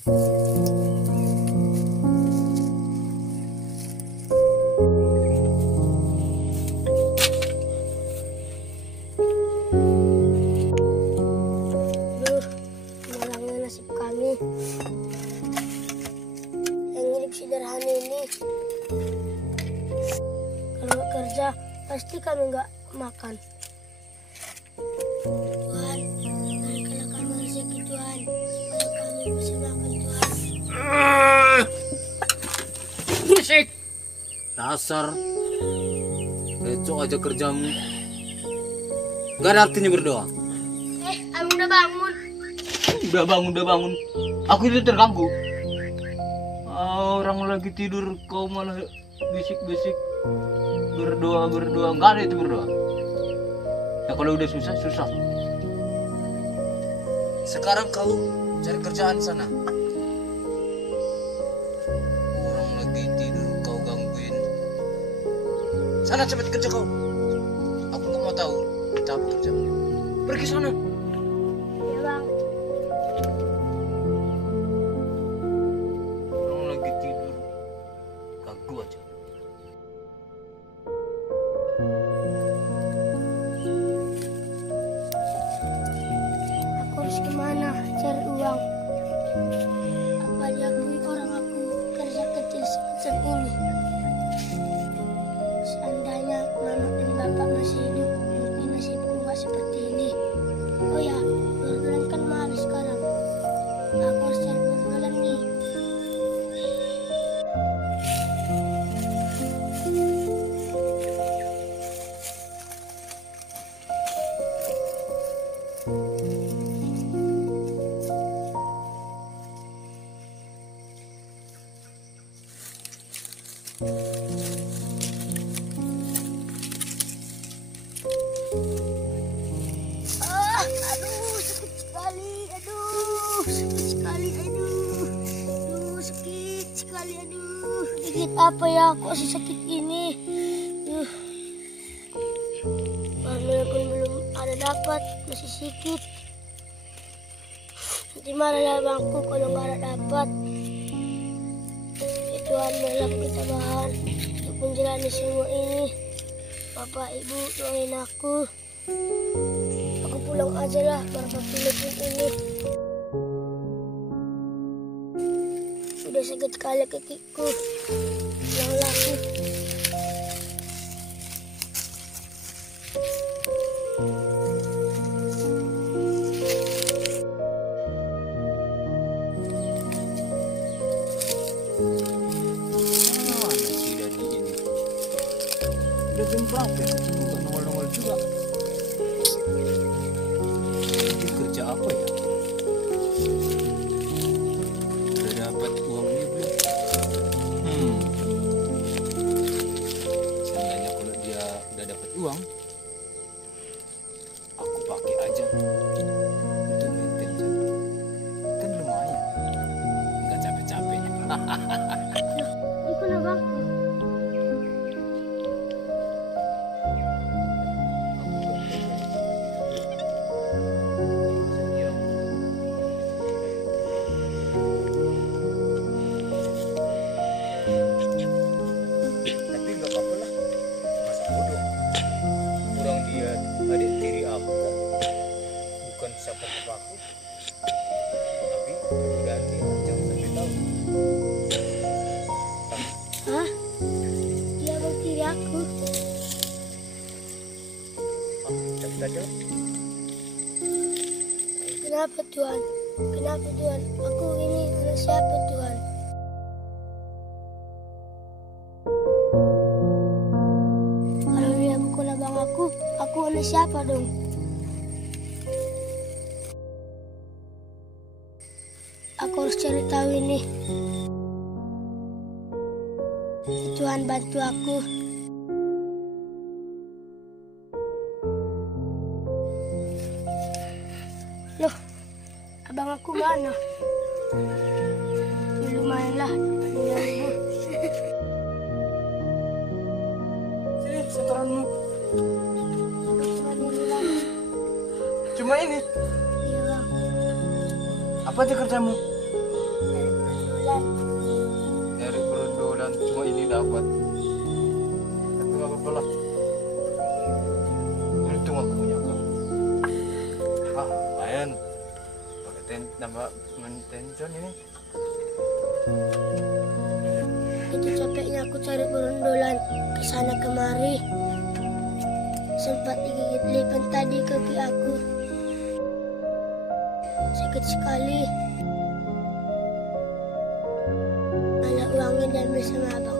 Duh, malangnya nasib kami yang hidup sederhana ini. Kalau nggak kerja, pasti kami nggak makan. Tuhan, berikanlah kami rezeki Tuhan, supaya kami bisa makan Tuhan. Musik. Dasar. Besok aja kerjamu. Gak ada artinya berdoa. Abang udah bangun. Udah bangun. Aku itu terganggu. Orang lagi tidur kau malah bisik-bisik. Berdoa. Gak ada itu berdoa. Ya kalau udah susah. Sekarang kau cari kerjaan sana. Orang lagi tidur kau gangguin. Sana cepet kerja kau. Aku gak mau tahu kita apa kerja. Pergi sana. Ya bang. Orang lagi tidur ganggu aja. Aku harus kemana cari uang? Apa diakui orang aku kerja kecil semacam ini? Seandainya mama dan bapak masih hidup, mungkin nasibku nggak seperti ini. Oh ya, berbulan kan mahal sekarang. Aku harus cari berbulan nih. Aduh, sakit sekali. Aduh, sakit sekali. Dikit apa ya, kok sakit ini? Walaupun belum ada dapat, masih sedikit. Nanti marah bangku kalau nggak ada dapat. Tuhan berilah ketabahan untuk menjalani semua ini. Bapak, Ibu, doain aku. Aku pulang aja lah, berapa pun ini. Sudah sakit sekali kakiku. Pulanglah aku. Mana si Dani ini? Udah jam berapa? Bukan nongol-nongol juga. Ini kerja apa ya? Udah dapat uangnya belum? Seandainya kalau dia udah dapat uang, aku pakai aja untuk maintain dia. Kan lumayan, nggak capek-capek. Ini kena bangku. Tapi nggak apa-apa lah, masa bodoh. Kurang dia adik tiri aku kok, bukan siapa-siapa aku. Tapi ganti jangan sampai tahu. Hah? Dia bang tiri aku. Cabut aja lah. Kenapa Tuhan? Aku ini anak siapa Tuhan? Kalau dia bukan abang aku anak siapa dong? Aku harus cari tahu ini. Tuhan bantu aku. Loh, abang aku mana? Ya, lumayan lah, 2.000. Sini setoranmu. Cuma ini lagi. Cuma ini. Iya bang, Apa aja kerjamu? dapat. Tapi nggak apa-apa lah. Untung aku punya kamu. Lumayan. Pakai nambah tension ini. Itu capeknya aku cari berundulan ke sana kemari. Sempat digigit lipan tadi kaki aku. Sakit sekali. Mana uangnya diambil sama abang